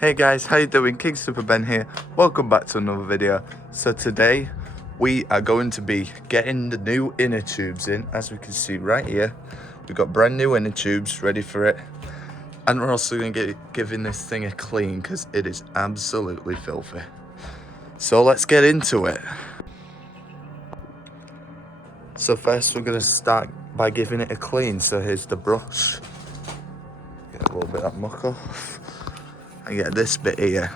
Hey guys, how you doing? King Super Ben here. Welcome back to another video. So today we are going to be getting the new inner tubes in. As we can see right here, we've got brand new inner tubes ready for it. And we're also going to get giving this thing a clean because it is absolutely filthy. So let's get into it. So first we're going to start by giving it a clean. So here's the brush. Get a little bit of that muck off. And get this bit here.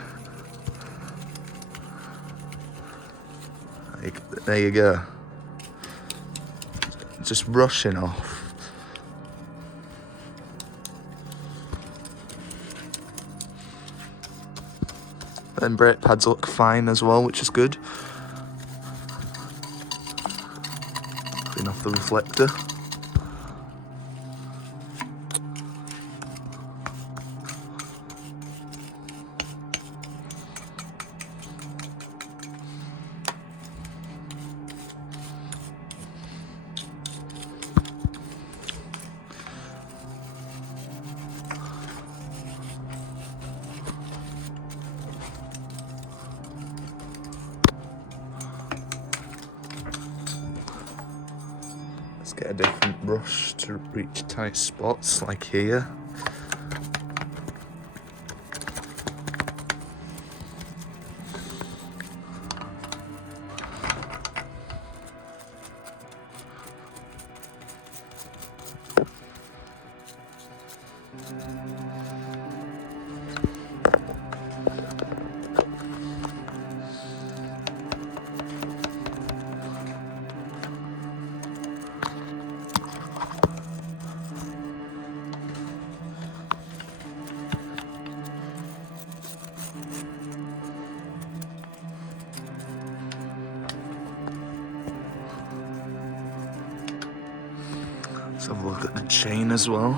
There you go. Just brushing off. Then brake pads look fine as well, which is good. Clean off the reflector. Let's get a different brush to reach tight spots like here. Let's have a look at the chain as well.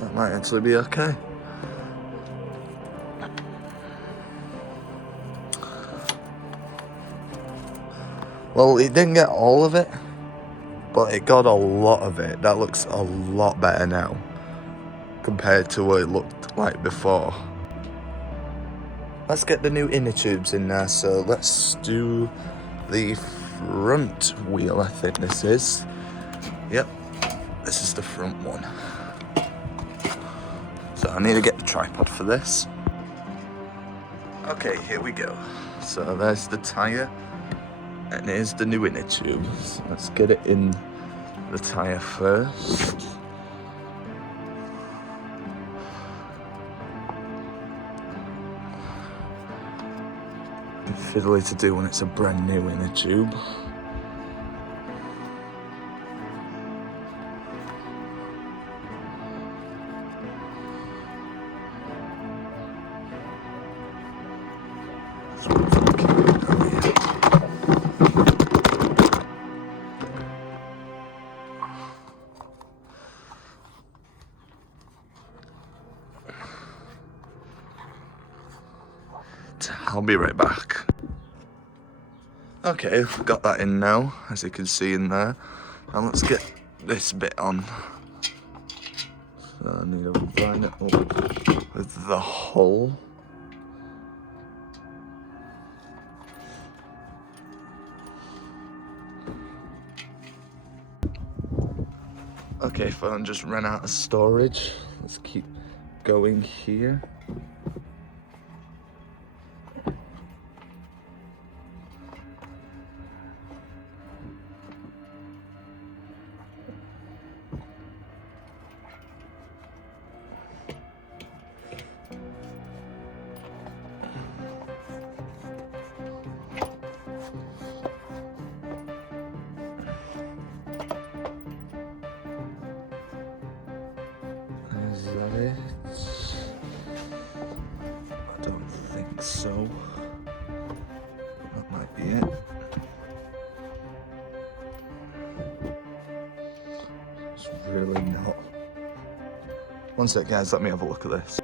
That might actually be okay. Well, it didn't get all of it, but it got a lot of it. That looks a lot better now compared to what it looked like before. Let's get the new inner tubes in there. So let's do the front wheel, I think this is. Yep, this is the front one. So I need to get the tripod for this. Okay, here we go. So there's the tyre, and here's the new inner tube. So let's get it in the tyre first. Fiddly to do when it's a brand new inner tube. I'll be right back. Okay, I've got that in now, as you can see in there. And let's get this bit on. So I need to line it up with the hole. Okay, phone just ran out of storage. Let's keep going here. Is that it? I don't think so. That might be it. It's really not. One sec, guys, let me have a look at this.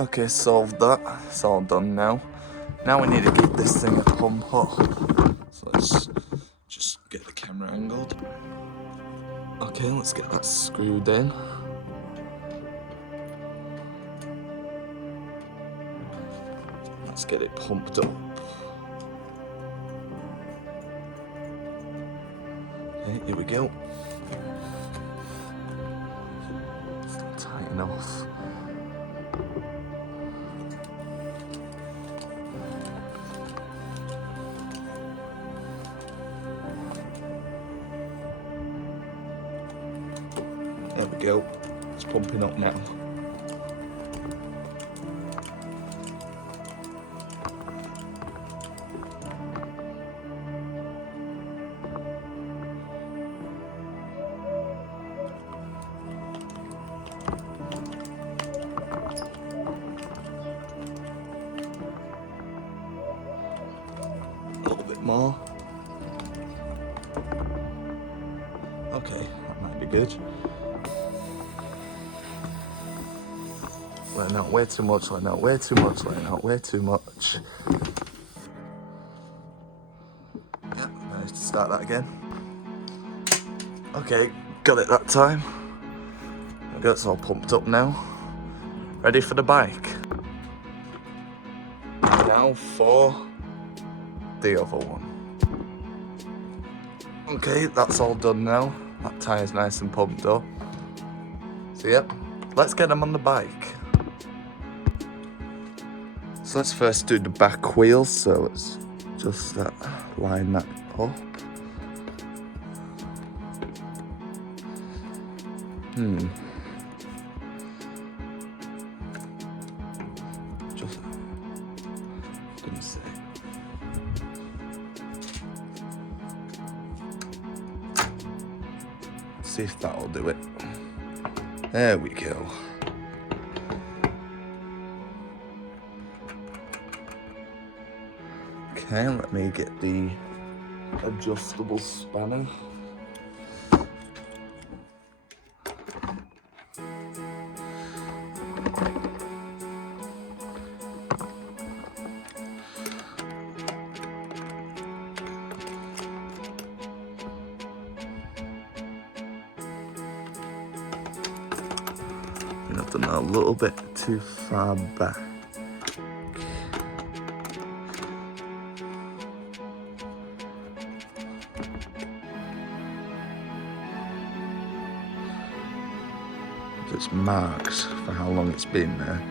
Okay, solved that. It's all done now. Now we need to get this thing a pump up. So let's just get the camera angled. Okay, let's get that screwed in. Let's get it pumped up. Okay, here we go. Tighten off. There we go. It's pumping up now. A little bit more. Okay, that might be good. Letting out way too much, letting out way too much, letting out way too much. Yeah, managed to start that again. Okay, got it that time. There we go, it's all pumped up now. Ready for the bike. Now for the other one. Okay, that's all done now. That tire's nice and pumped up. So yep, let's get them on the bike. So let's first do the back wheels. So let's just line that up. Just gonna say. See if that'll do it. There we go. Okay, let me get the adjustable spanner. I've done that a little bit too far back. It's marks for how long it's been there.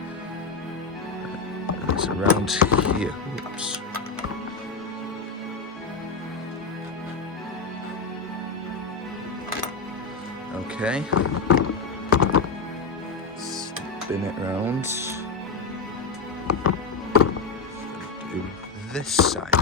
And it's around here. Oops. Okay. Spin it round. Do this side.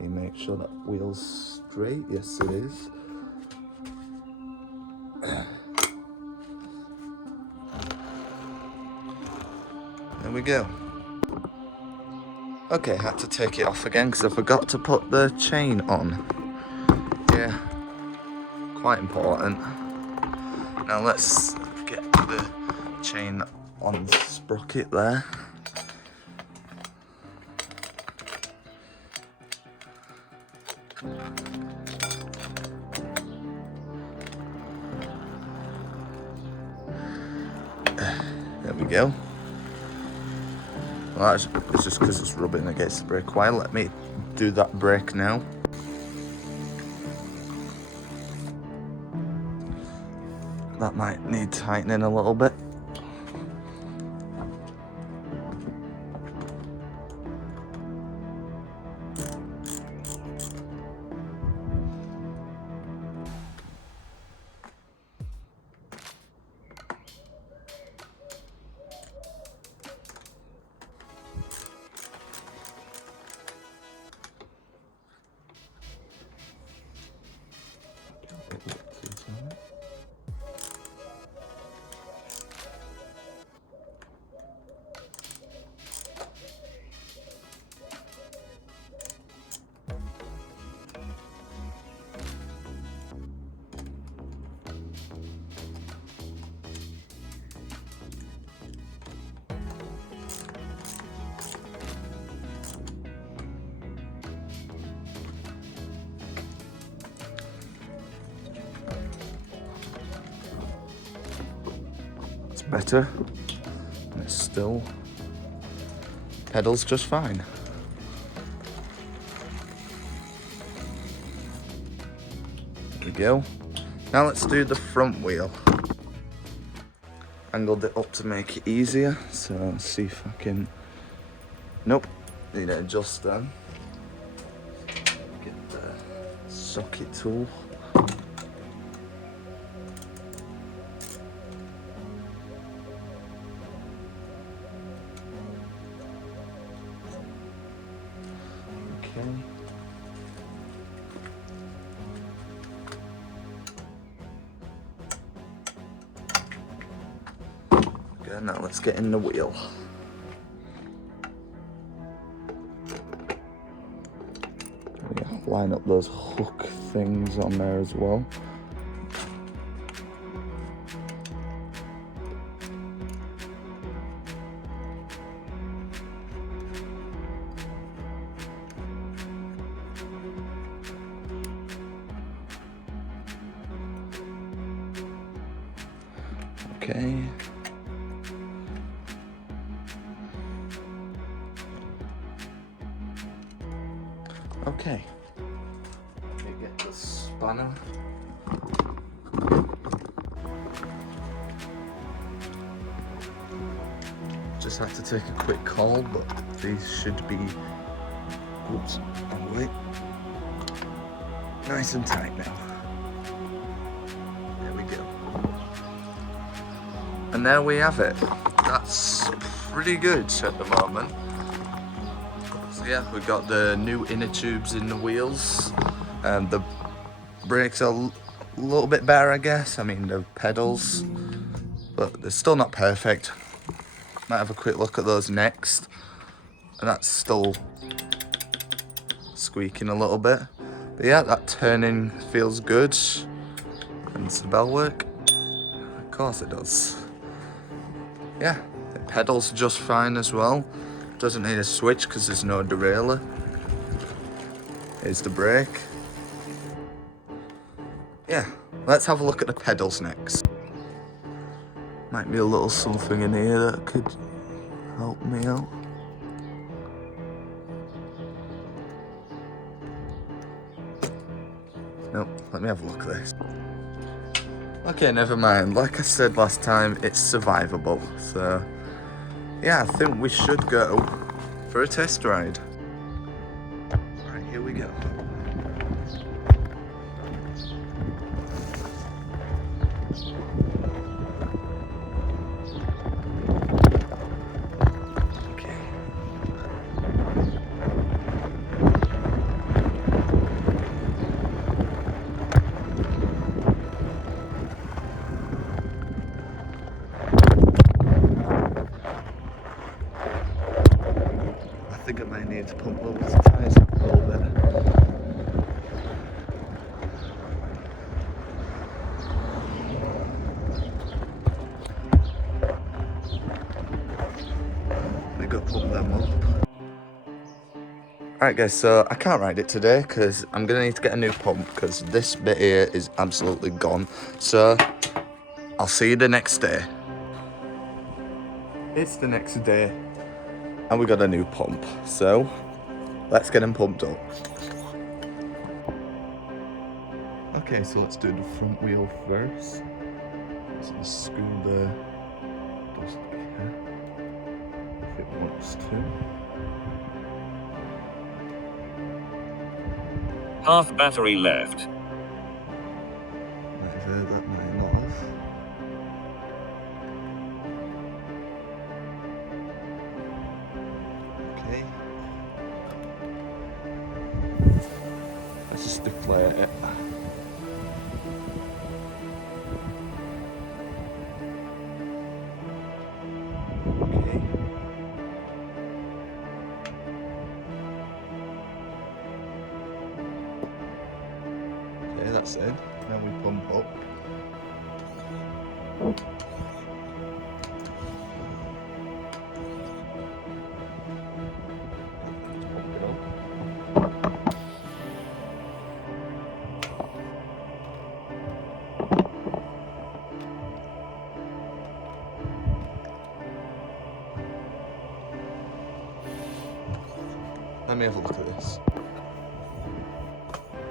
You make sure that wheel's straight. Yes, it is. There we go. Okay, had to take it off again because I forgot to put the chain on. Yeah, quite important. Now let's get the chain on the sprocket there. There we go. Well, it's just because it's rubbing against the brake wire. Let me do that brake now. That might need tightening a little bit. better. And it's still pedals just fine. There we go. Now let's do the front wheel. Angled it up to make it easier, so let's see if I can. Nope, need to adjust them. Get the socket tool. Okay. Okay, now let's get in the wheel. Yeah, line up those hook things on there as well. Okay. Okay. Let me get the spanner. Just have to take a quick call, but these should be, oops, oh wait, nice and tight now. There we go. And there we have it. That's pretty good at the moment. So yeah, we've got the new inner tubes in the wheels. The brakes are a little bit better, I guess. I mean, the pedals, but they're still not perfect. Might have a quick look at those next. And that's still squeaking a little bit. But yeah, that turning feels good. And does the bell work? Of course it does. Yeah, the pedals are just fine as well. Doesn't need a switch because there's no derailleur. Here's the brake. Yeah, let's have a look at the pedals next. Might be a little something in here that could help me out. Nope, let me have a look at this. Okay, never mind. Like I said last time, it's survivable. So, yeah, I think we should go for a test ride. Alright, here we go. I think I might need to pump over the tyres up a little bit. We got to pump them up. Alright guys, so I can't ride it today because I'm going to need to get a new pump because this bit here is absolutely gone. So, I'll see you the next day. It's the next day and we got a new pump. So, let's get him pumped up. Okay, so let's do the front wheel first. So screw the dust here if it wants to. Half battery left. Might have heard that, might not have. Okay. Let's just deflate it. Okay. Okay, that's it. Now we pump up. Let me have a look at this.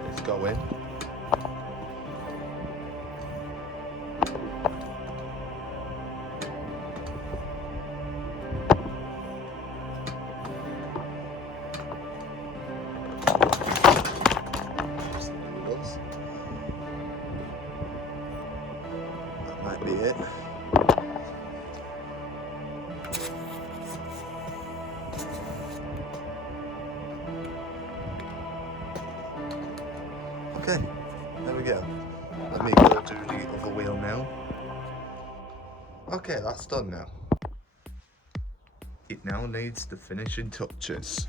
It's going. That might be it. Okay, there we go. Let me go do the other wheel now. Okay, that's done now. It now needs the finishing touches.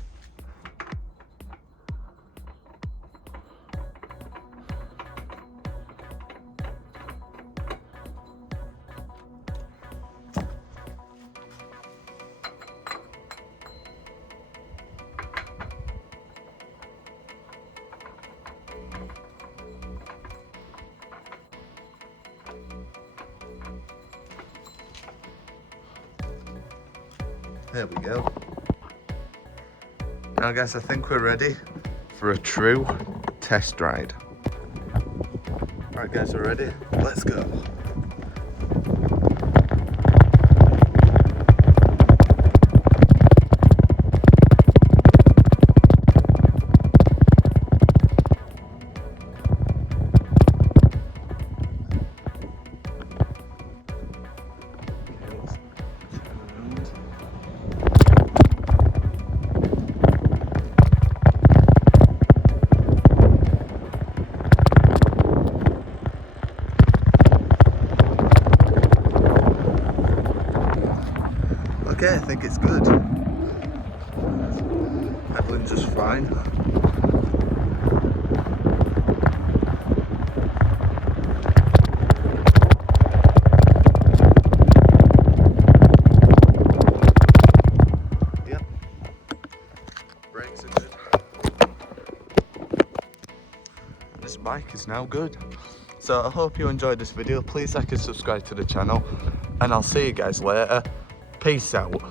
There we go. Now guys, I think we're ready for a true test ride. Alright guys, we're ready. Let's go. Okay, I think it's good. Pedaling just fine. Yep. Brakes are good. This bike is now good. So I hope you enjoyed this video. Please like and subscribe to the channel. And I'll see you guys later. Peace out.